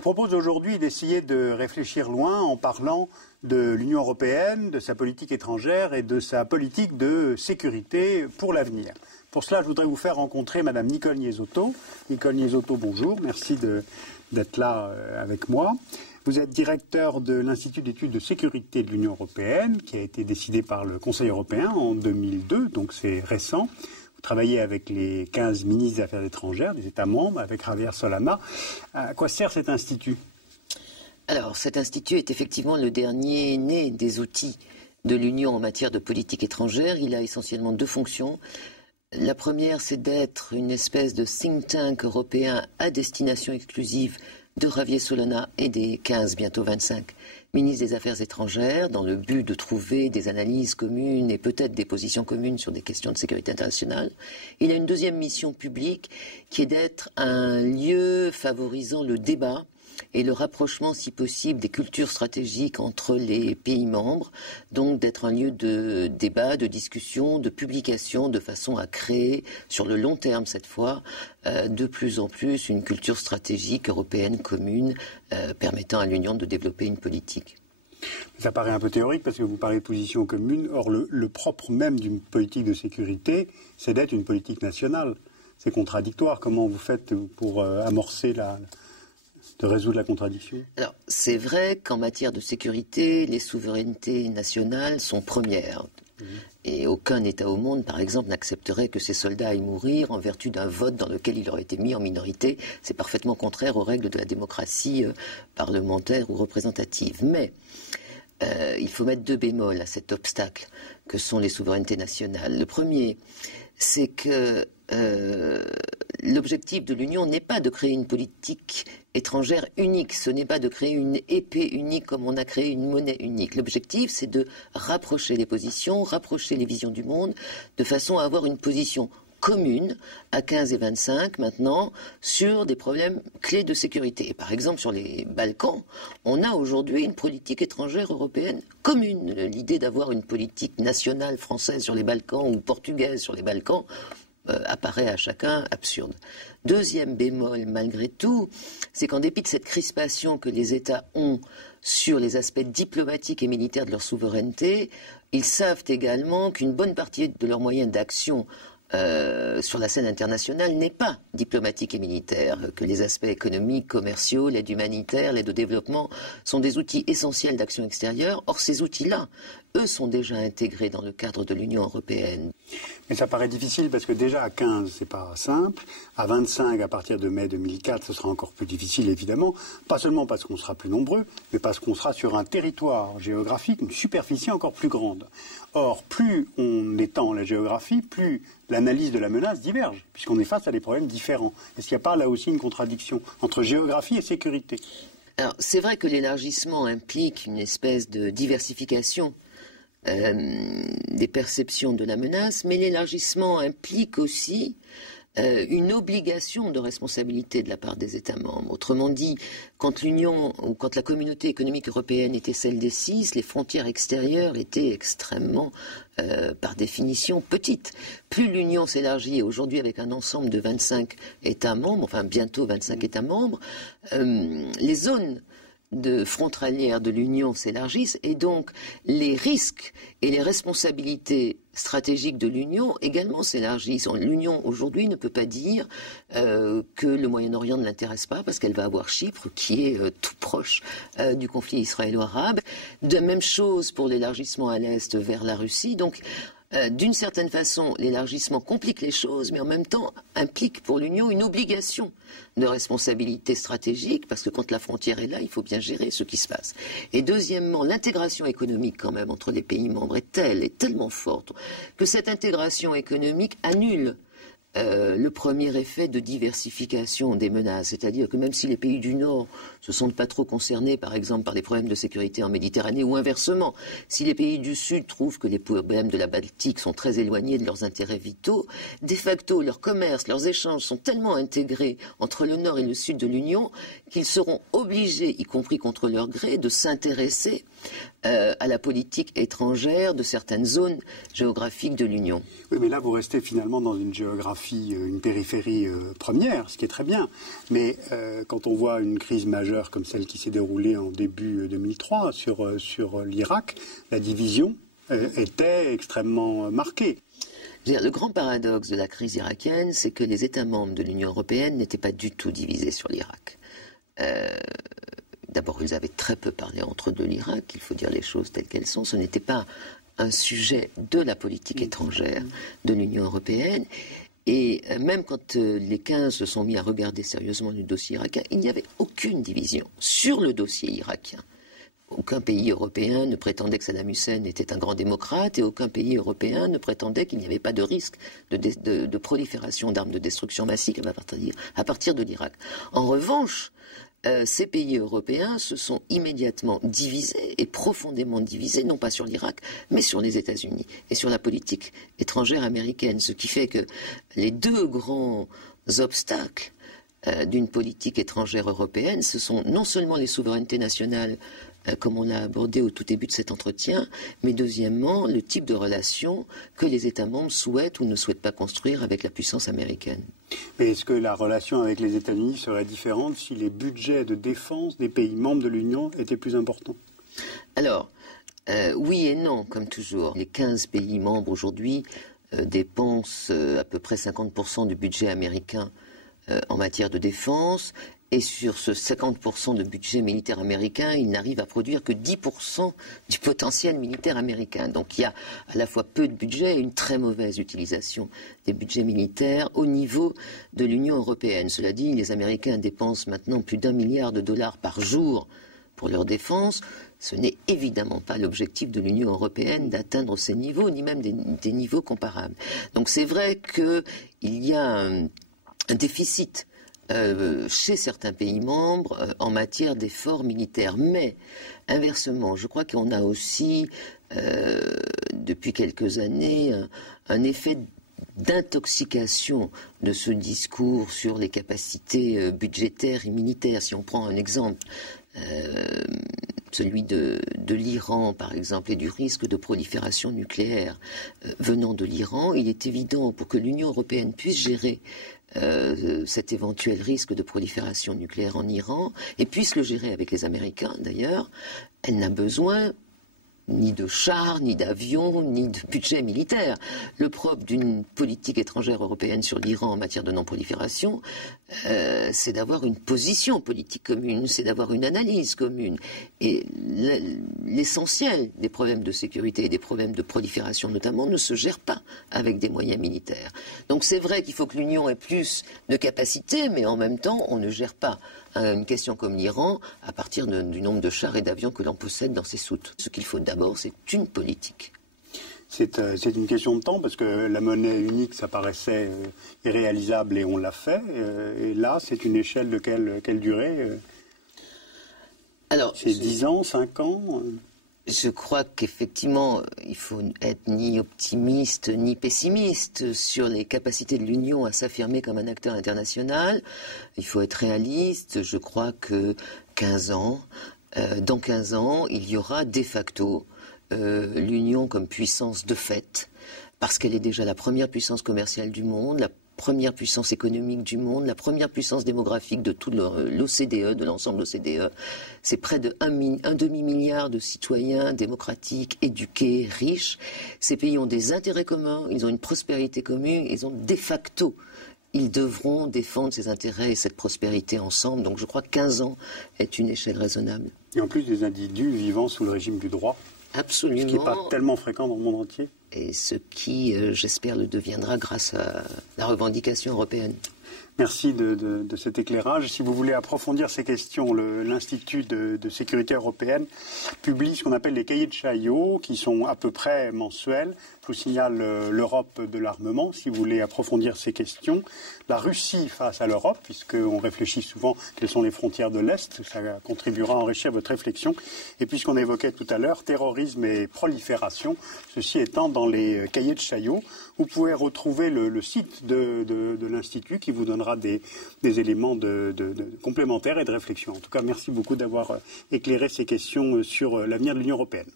vous propose aujourd'hui d'essayer de réfléchir loin en parlant de l'Union européenne, de sa politique étrangère et de sa politique de sécurité pour l'avenir. Pour cela, je voudrais vous faire rencontrer Madame Nicole Niesotto. Nicole Niesotto, bonjour, merci d'être là avec moi. Vous êtes directeur de l'Institut d'études de sécurité de l'Union européenne, qui a été décidé par le Conseil européen en 2002, donc c'est récent. Vous travaillez avec les 15 ministres des Affaires étrangères des États membres, avec Javier Solana. À quoi sert cet institut ? Alors, cet institut est effectivement le dernier né des outils de l'Union en matière de politique étrangère. Il a essentiellement deux fonctions. La première, c'est d'être une espèce de think tank européen à destination exclusive de Javier Solana et des 15, bientôt 25 ministres des Affaires étrangères, dans le but de trouver des analyses communes et peut-être des positions communes sur des questions de sécurité internationale. Il a une deuxième mission publique qui est d'être un lieu favorisant le débat et le rapprochement, si possible, des cultures stratégiques entre les pays membres, donc d'être un lieu de débat, de discussion, de publication, de façon à créer, sur le long terme cette fois, de plus en plus une culture stratégique européenne commune, permettant à l'Union de développer une politique. Ça paraît un peu théorique parce que vous parlez de position commune. Or, le propre même d'une politique de sécurité, c'est d'être une politique nationale. C'est contradictoire. Comment vous faites pour amorcer de résoudre la contradiction? Alors, c'est vrai qu'en matière de sécurité, les souverainetés nationales sont premières. Et aucun État au monde, par exemple, n'accepterait que ses soldats aillent mourir en vertu d'un vote dans lequel il aurait été mis en minorité. C'est parfaitement contraire aux règles de la démocratie parlementaire ou représentative. Mais il faut mettre deux bémols à cet obstacle que sont les souverainetés nationales. Le premier, c'est que l'objectif de l'Union n'est pas de créer une politique étrangère unique, ce n'est pas de créer une épée unique comme on a créé une monnaie unique. L'objectif, c'est de rapprocher les positions, rapprocher les visions du monde, de façon à avoir une position commune à 15 et 25 maintenant sur des problèmes clés de sécurité. Et par exemple, sur les Balkans, on a aujourd'hui une politique étrangère européenne commune. L'idée d'avoir une politique nationale française sur les Balkans ou portugaise sur les Balkans apparaît à chacun absurde. Deuxième bémol, malgré tout, c'est qu'en dépit de cette crispation que les États ont sur les aspects diplomatiques et militaires de leur souveraineté, ils savent également qu'une bonne partie de leurs moyens d'action sur la scène internationale n'est pas diplomatique et militaire, que les aspects économiques, commerciaux, l'aide humanitaire, l'aide au développement sont des outils essentiels d'action extérieure. Or, ces outils-là, eux, sont déjà intégrés dans le cadre de l'Union européenne. Mais ça paraît difficile parce que déjà à 15, c'est pas simple. À 25, à partir de mai 2004, ce sera encore plus difficile, évidemment. Pas seulement parce qu'on sera plus nombreux, mais parce qu'on sera sur un territoire géographique, une superficie encore plus grande. Or, plus on étend la géographie, plus l'analyse de la menace diverge, puisqu'on est face à des problèmes différents. Est-ce qu'il n'y a pas là aussi une contradiction entre géographie et sécurité ? Alors, c'est vrai que l'élargissement implique une espèce de diversification des perceptions de la menace, mais l'élargissement implique aussi une obligation de responsabilité de la part des États membres. Autrement dit, quand l'Union ou quand la communauté économique européenne était celle des 6, les frontières extérieures étaient extrêmement, par définition, petites. Plus l'Union s'élargit, aujourd'hui avec un ensemble de 25 États membres, enfin bientôt 25 États membres, les zones frontalières de l'Union s'élargissent et donc les risques et les responsabilités stratégiques de l'Union également s'élargissent. L'Union aujourd'hui ne peut pas dire que le Moyen-Orient ne l'intéresse pas parce qu'elle va avoir Chypre qui est tout proche du conflit israélo-arabe. De même chose pour l'élargissement à l'est vers la Russie. Donc d'une certaine façon, l'élargissement complique les choses, mais en même temps implique pour l'Union une obligation de responsabilité stratégique, parce que quand la frontière est là, il faut bien gérer ce qui se passe. Et deuxièmement, l'intégration économique quand même entre les pays membres est tellement forte, que cette intégration économique annule le premier effet de diversification des menaces, c'est-à-dire que même si les pays du Nord se sentent pas trop concernés, par exemple, par les problèmes de sécurité en Méditerranée, ou inversement, si les pays du Sud trouvent que les problèmes de la Baltique sont très éloignés de leurs intérêts vitaux, de facto, leur commerce, leurs échanges sont tellement intégrés entre le Nord et le Sud de l'Union qu'ils seront obligés, y compris contre leur gré, de s'intéresser à la politique étrangère de certaines zones géographiques de l'Union. Oui, mais là, vous restez finalement dans une géographie géographie, une périphérie première, ce qui est très bien. Mais quand on voit une crise majeure comme celle qui s'est déroulée en début 2003 sur l'Irak, la division était extrêmement marquée. Le grand paradoxe de la crise irakienne, c'est que les États membres de l'Union européenne n'étaient pas du tout divisés sur l'Irak. D'abord, ils avaient très peu parlé entre eux de l'Irak, il faut dire les choses telles qu'elles sont. Ce n'était pas un sujet de la politique étrangère de l'Union européenne. Et même quand les 15 se sont mis à regarder sérieusement le dossier irakien, il n'y avait aucune division sur le dossier irakien. Aucun pays européen ne prétendait que Saddam Hussein était un grand démocrate et aucun pays européen ne prétendait qu'il n'y avait pas de risque de prolifération d'armes de destruction massive à partir de l'Irak. En revanche, ces pays européens se sont immédiatement divisés et profondément divisés, non pas sur l'Irak, mais sur les États-Unis et sur la politique étrangère américaine. Ce qui fait que les deux grands obstacles d'une politique étrangère européenne, ce sont non seulement les souverainetés nationales, comme on l'a abordé au tout début de cet entretien, mais deuxièmement, le type de relation que les États membres souhaitent ou ne souhaitent pas construire avec la puissance américaine. Mais est-ce que la relation avec les États-Unis serait différente si les budgets de défense des pays membres de l'Union étaient plus importants? Alors, oui et non, comme toujours. Les 15 pays membres aujourd'hui dépensent à peu près 50% du budget américain en matière de défense. Et sur ce 50% de budget militaire américain, il n'arrive à produire que 10% du potentiel militaire américain. Donc il y a à la fois peu de budget et une très mauvaise utilisation des budgets militaires au niveau de l'Union européenne. Cela dit, les Américains dépensent maintenant plus d'1 milliard de dollars par jour pour leur défense. Ce n'est évidemment pas l'objectif de l'Union européenne d'atteindre ces niveaux, ni même des niveaux comparables. Donc c'est vrai qu'il y a un déficit chez certains pays membres en matière d'efforts militaires. Mais, inversement, je crois qu'on a aussi, depuis quelques années, un effet d'intoxication de ce discours sur les capacités budgétaires et militaires. Si on prend un exemple, celui de l'Iran, par exemple, et du risque de prolifération nucléaire venant de l'Iran, il est évident pour que l'Union européenne puisse gérer cet éventuel risque de prolifération nucléaire en Iran, et puisse le gérer avec les Américains d'ailleurs, elle n'a besoin ni de chars, ni d'avions, ni de budget militaire. Le propre d'une politique étrangère européenne sur l'Iran en matière de non-prolifération, c'est d'avoir une position politique commune, c'est d'avoir une analyse commune. Et l'essentiel des problèmes de sécurité et des problèmes de prolifération notamment ne se gère pas avec des moyens militaires. Donc c'est vrai qu'il faut que l'Union ait plus de capacités, mais en même temps, on ne gère pas une question comme l'Iran à partir du nombre de chars et d'avions que l'on possède dans ses soutes. Ce qu'il faut d'abord, c'est une politique. C'est une question de temps, parce que la monnaie unique, ça paraissait irréalisable et on l'a fait. Et là, c'est une échelle de quelle durée? Alors, c'est 10 ans, 5 ans? Je crois qu'effectivement, il faut être ni optimiste ni pessimiste sur les capacités de l'Union à s'affirmer comme un acteur international. Il faut être réaliste. Je crois que dans 15 ans, il y aura de facto l'Union comme puissance de fait, parce qu'elle est déjà la première puissance commerciale du monde, la première puissance économique du monde, la première puissance démographique de tout l'OCDE, de l'ensemble de l'OCDE. C'est près de un demi-milliard de citoyens démocratiques, éduqués, riches. Ces pays ont des intérêts communs, ils ont une prospérité commune, ils ont de facto, ils devront défendre ces intérêts et cette prospérité ensemble. Donc je crois que 15 ans est une échelle raisonnable. Et en plus des individus vivant sous le régime du droit. Absolument. Ce qui n'est pas tellement fréquent dans le monde entier. Et ce qui, j'espère, le deviendra grâce à la revendication européenne. Merci de cet éclairage. Si vous voulez approfondir ces questions, l'Institut de sécurité européenne publie ce qu'on appelle les cahiers de Chaillot, qui sont à peu près mensuels. Je vous signale l'Europe de l'armement, si vous voulez approfondir ces questions. La Russie face à l'Europe, puisqu'on réfléchit souvent quelles sont les frontières de l'Est, ça contribuera à enrichir votre réflexion. Et puisqu'on évoquait tout à l'heure terrorisme et prolifération, ceci étant dans les cahiers de Chaillot, vous pouvez retrouver le site de l'Institut qui vous donnera des éléments complémentaires et de réflexion. En tout cas, merci beaucoup d'avoir éclairé ces questions sur l'avenir de l'Union européenne.